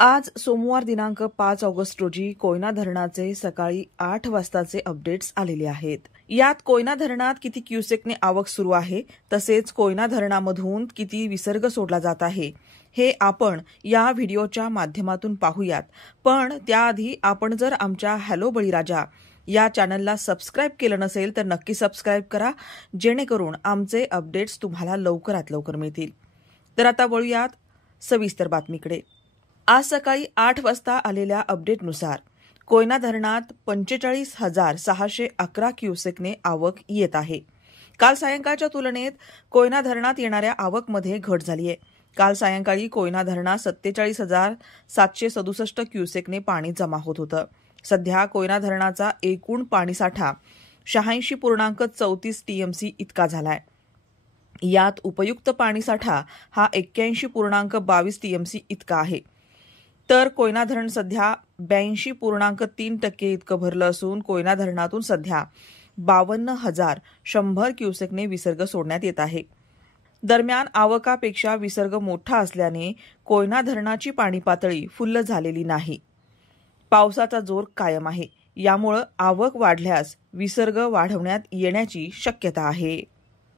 आज सोमवार दिनांक 5 ऑगस्ट रोजी कोयना धरणाचे सकाळी 8 वाजताचे अपडेट्स आलेले आहेत. यात कोयना धरणात किती क्युसेकने आवक सुरू आहे, तसेच कोयना धरणामधून किती विसर्ग सोडला जात आहे, हे आपण या व्हिडिओच्या माध्यमातून पाहूयात. पण त्याआधी आपण जर आमच्या हॅलो बळीराजा या चॅनलला सबस्क्राईब केलं नसेल तर नक्की सबस्क्राईब करा, जेणेकरून आमचे अपडेट्स तुम्हाला लवकरात लवकर मिळतील. तर आता वळूयात सविस्तर बातमीकडे. आज सकाळी 8 वाजता आलेल्या अपडेटनुसार कोयना धरणात 45,611 क्युसेकने आवक येत आहे. काल सायंकाळच्या तुलनेत कोयना धरणात येणाऱ्या आवकमध्ये घट झाली आहे. काल सायंकाळी कोयना धरणात 47,767 क्युसेकने पाणी जमा होत होतं. सध्या कोयना धरणाचा एकूण पाणीसाठा 86.34 टीएमसी इतका झालाय. यात उपयुक्त पाणीसाठा हा 81.22 टीएमसी इतका आहे. तर कोयना धरण सध्या 82.3% इतकं भरलं असून कोयना धरणातून सध्या 52,100 क्युसेकने विसर्ग सोडण्यात येत आहे. दरम्यान आवकापेक्षा विसर्ग मोठा असल्याने कोयना धरणाची पाणी पातळी फुल्ल झालेली नाही. पावसाचा जोर कायम आहे. यामुळे आवक वाढल्यास विसर्ग वाढवण्यात येण्याची शक्यता आहे.